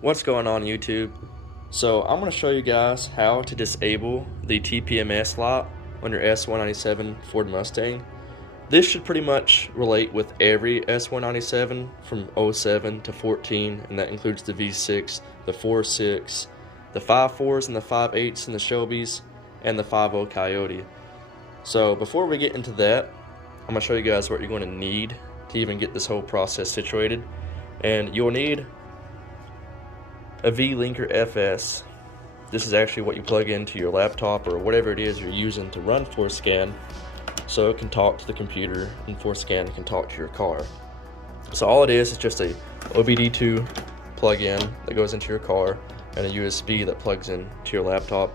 What's going on YouTube? So I'm going to show you guys how to disable the TPMS light on your S197 Ford Mustang. This should pretty much relate with every S197 from 07 to 14, and that includes the V6, the 4.6, the 5.4s and the 5.8s and the Shelbys, and the 5.0 Coyote. So before we get into that, I'm going to show you guys what you're going to need to even get this whole process situated. And you'll need a V-Linker FS. This is actually what you plug into your laptop or whatever it is you're using to run Forscan, so it can talk to the computer and Forscan can talk to your car. So all it is just a OBD2 plug-in that goes into your car and a USB that plugs in to your laptop.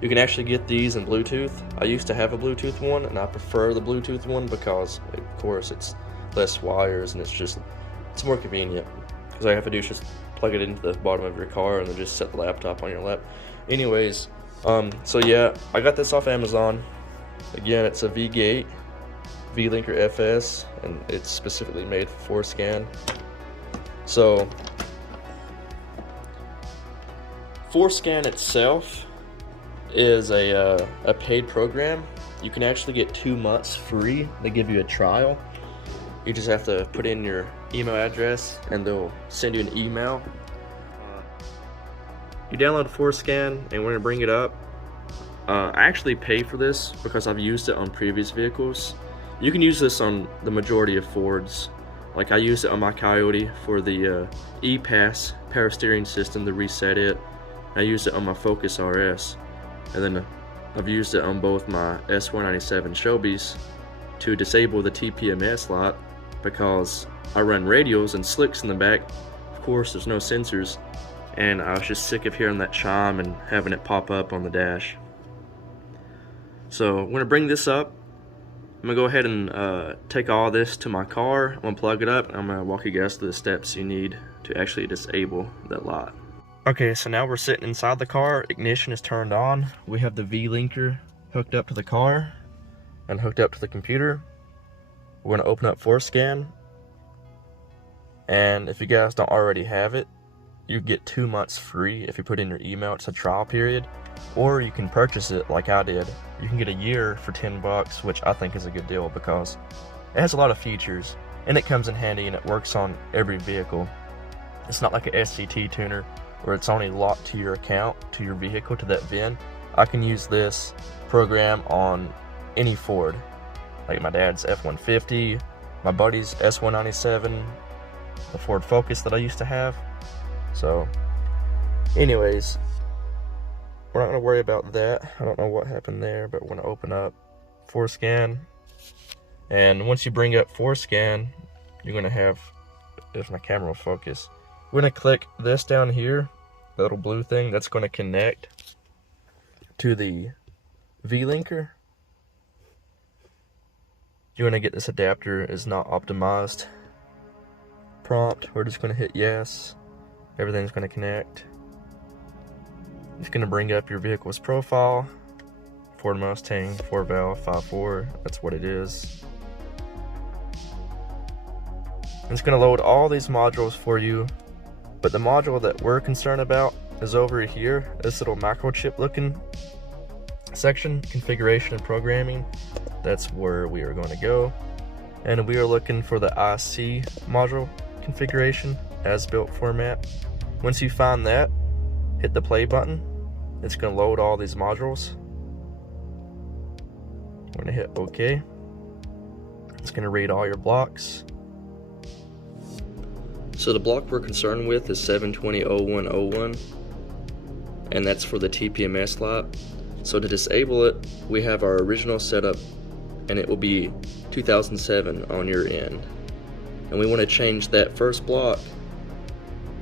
You can actually get these in Bluetooth. I used to have a Bluetooth one, and I prefer the Bluetooth one because, of course, it's less wires and it's more convenient. Because all you have to do is just plug it into the bottom of your car and then just set the laptop on your lap. Anyways, so yeah, I got this off Amazon. Again, it's a V-Gate V-Linker FS, and it's specifically made for Forscan. So Forscan itself is a paid program. You can actually get 2 months free. They give you a trial. You just have to put in your email address and they'll send you an email. You download Forscan and we're gonna bring it up. I actually pay for this because I've used it on previous vehicles. You can use this on the majority of Fords. Like I used it on my Coyote for the E-Pass power steering system to reset it. I used it on my Focus RS. And then I've used it on both my S197 Shelbys to disable the TPMS light because I run radials and slicks in the back. Of course, there's no sensors, and I was just sick of hearing that chime and having it pop up on the dash. So I'm gonna bring this up. I'm gonna go ahead and take all this to my car. I'm gonna plug it up, and I'm gonna walk you guys through the steps you need to actually disable that light. Okay, so now we're sitting inside the car. Ignition is turned on. We have the V-Linker hooked up to the car and hooked up to the computer. We're gonna open up Forscan, and if you guys don't already have it, you get 2 months free if you put in your email. It's a trial period, or you can purchase it like I did. You can get a year for 10 bucks, which I think is a good deal because it has a lot of features and it comes in handy and it works on every vehicle. It's not like a SCT tuner where it's only locked to your account, to your vehicle, to that VIN. I can use this program on any Ford, like my dad's F-150, my buddy's S197, the Ford Focus that I used to have. So anyways, we're not going to worry about that. I don't know what happened there, but we're going to open up Forscan. And once you bring up Forscan, you're going to have, if my camera will focus, we're going to click this down here, the little blue thing that's going to connect to the V-Linker. You're going to get this adapter is not optimized prompt. We're just going to hit yes. Everything's going to connect. It's going to bring up your vehicle's profile. Ford Mustang 4-valve 5.4. That's what it is. It's going to load all these modules for you. But the module that we're concerned about is over here. This little microchip looking section, configuration and programming. That's where we are going to go. And we are looking for the IC module configuration as built format. Once you find that, hit the play button. It's going to load all these modules. We're going to hit OK. It's going to read all your blocks. So the block we're concerned with is 720.01.01, and that's for the TPMS light. So to disable it, we have our original setup, and it will be 2007 on your end. And we want to change that first block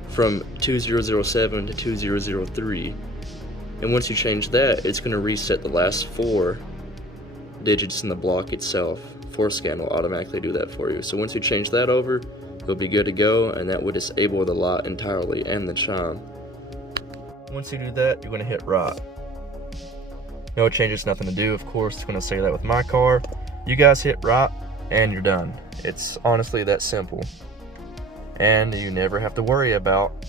from 2007 to 2003. And once you change that, it's going to reset the last 4 digits in the block itself. Forscan will automatically do that for you. So once you change that over, you'll be good to go, and that will disable the light entirely and the chime. Once you do that, you're going to hit right. No changes, nothing to do. Of course, it's going to say that with my car. You guys hit right, and you're done. It's honestly that simple. And you never have to worry about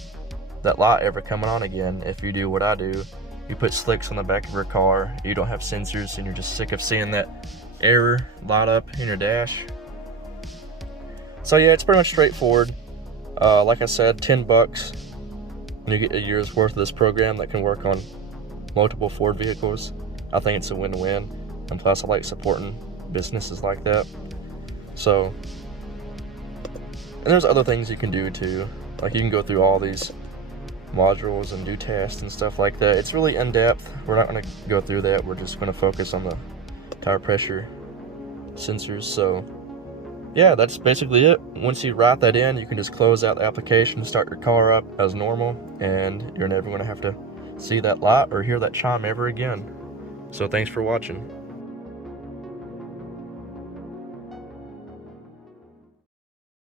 that light ever coming on again if you do what I do. You put slicks on the back of your car, you don't have sensors, and you're just sick of seeing that error light up in your dash. So yeah, it's pretty much straightforward. Like I said, $10 and you get a year's worth of this program that can work on multiple Ford vehicles. I think it's a win-win, and plus I like supporting businesses like that. So, and there's other things you can do too. Like you can go through all these modules and do tests and stuff like that. It's really in-depth. We're not going to go through that. We're just going to focus on the tire pressure sensors. So yeah, that's basically it. Once you write that in, you can just close out the application, start your car up as normal, and you're never going to have to see that light or hear that chime ever again. So thanks for watching.